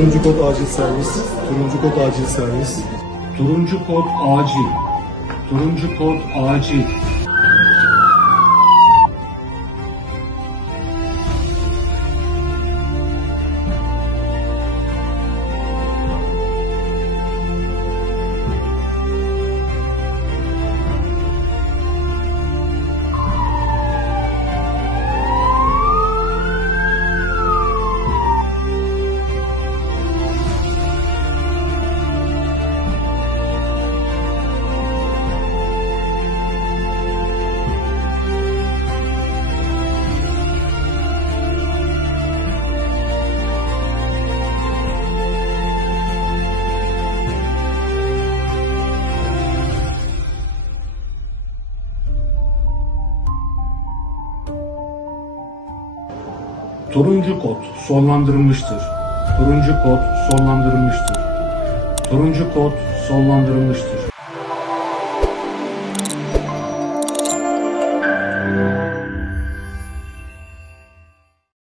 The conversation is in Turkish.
Turuncu kod acil servis. Turuncu kod acil servis. Turuncu kod acil. Turuncu kod acil. Turuncu kod sonlandırılmıştır. Turuncu kod sonlandırılmıştır. Turuncu kod sonlandırılmıştır.